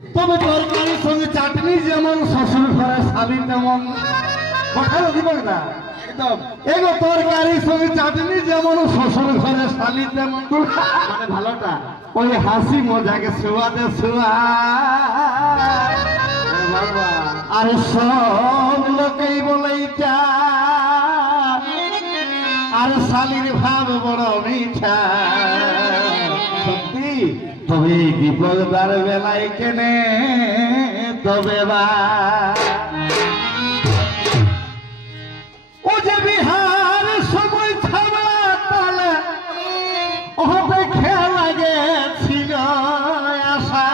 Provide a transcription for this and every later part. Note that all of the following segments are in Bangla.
তবে তরকারির সঙ্গে চাটনি যেমন শ্বশুর ঘরে শালি তেমন কথাটা দিবেন না একদম এগো তরকারির সঙ্গে চাটনি যেমন শ্বশুর ঘরে শালি তেমন মানে ভালোটা ওই হাসি মজাকে ছোঁয়াতে ছোঁয়া আর সব লোকেই বলেই চা আর শালির ভাব বড় মিঠা সত্যি তবে বিপদার বেলায় কেনে তবে বা ও যে বিহার সময় থামা তালে ওতে খেলা গেছিল আশা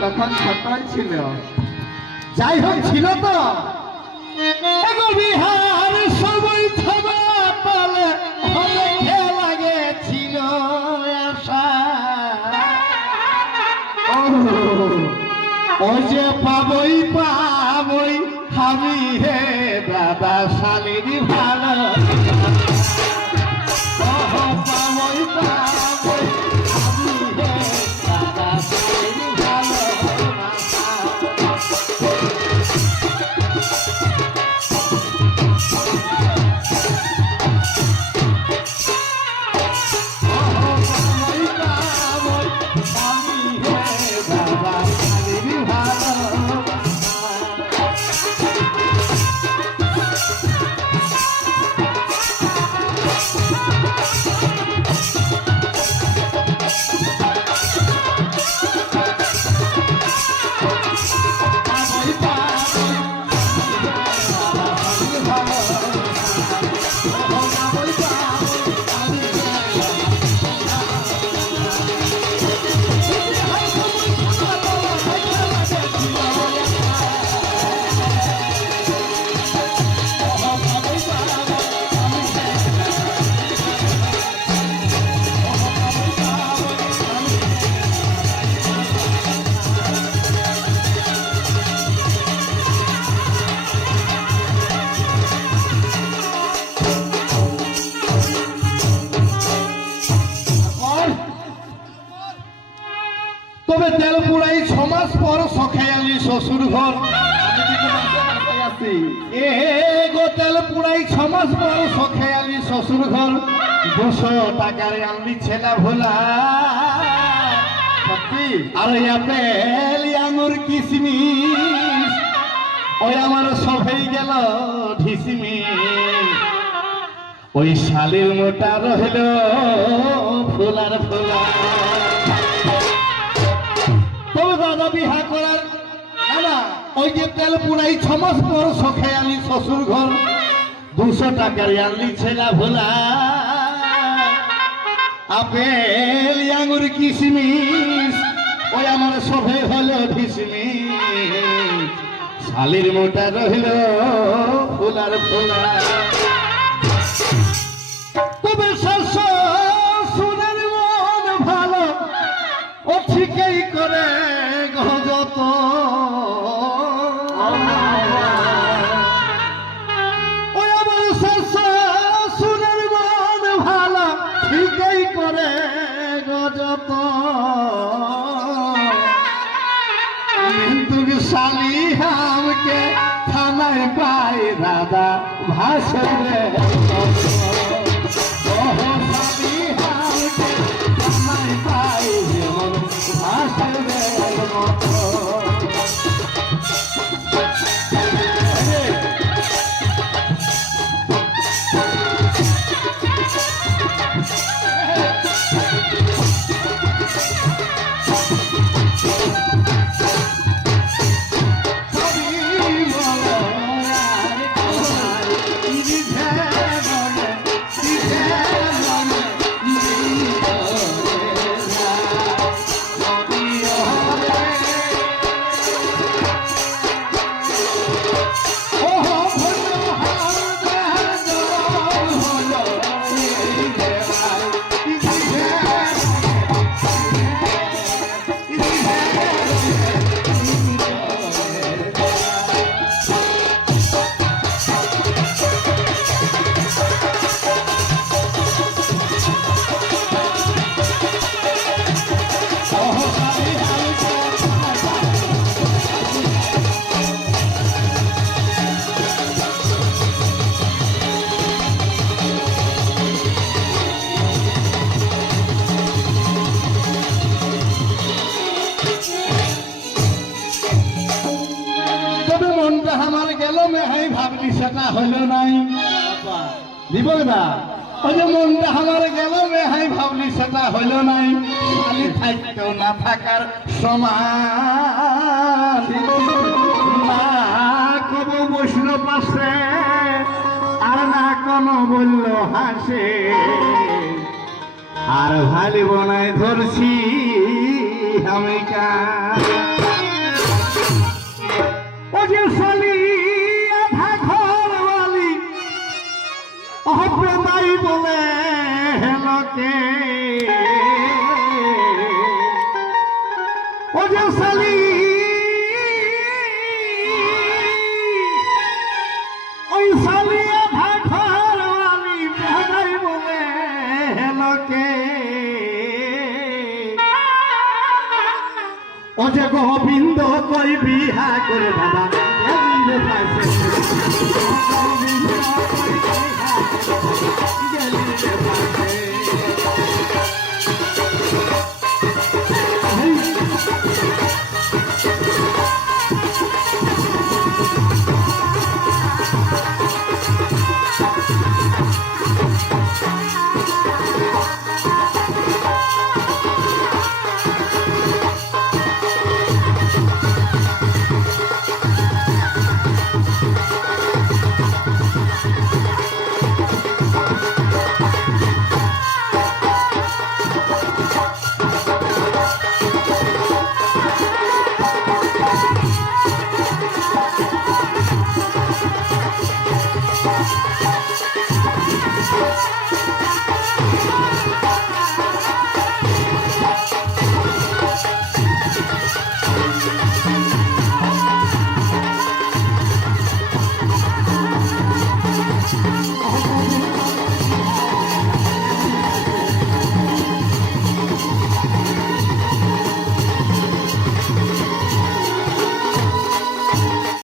তখন ছোটই ছিল যাই হোক ছিল তো এগো বিহার সময় থামা তালে ওতে খেলা গেছিল আশা ও যে পাবই পাবই আমি হে দাদা শালির ভালো পাবই পাবই আমি হে দাদা শালির ভালো তবে তেল পুড়াই 6 মাস পর সখেয়ালি শ্বশুর ঘর এ গো তেল পুড়াই 6 মাস পর সখেয়ালি শ্বশুর ঘর 200 টাকার আনলি ছেলা ভোলা আর আপেল আঙুর কিশমিশ ওই আমার সবেই গেল ঢিসমিস ওই শালির মোটা রইল ফুলার ফুলা তবে দাদা বিহা করার না ওই যে তেল পুরাই 6 মাস পর সখেয়ালি শ্বশুর ঘর 200 টাকার আনলি ছেলা ভোলা আপেল আঙুর কিশমিশ ওই আমার সবে হলো ঢিসমিস শালির মোটা রইল ফুলার ফুলা তবে শ্বশুরের মন ভালো ও ঠিকই করে যত ওই আমার শ্বশুরের মন ভালো ঠিকই করে যত কিন্তু শালি আমাকে থানায় পাই দাদা ভাষণে সেটা হইল নাই দীপক দা ওই যে মনটা আমার গেল হাই ভাবলি সেটা হইল নাই শালি থাকতেও না থাকার সমান না কব বসল পাশে আর না কোনো বলল হাসে আর ভালি বনায় ধরছি আমি ও যে শালি আধা ঘরওয়ালি অপ্রদাই বলে হেলকে ও যে শালি ওই শালি আধা ঘরওয়ালি বেহাই বলে হেলকে ও যে গোবিন্দ কই বিহা করে দাদা গেলিলে পাশে গোবিন্দ কই বিহা গেলিলে পাশে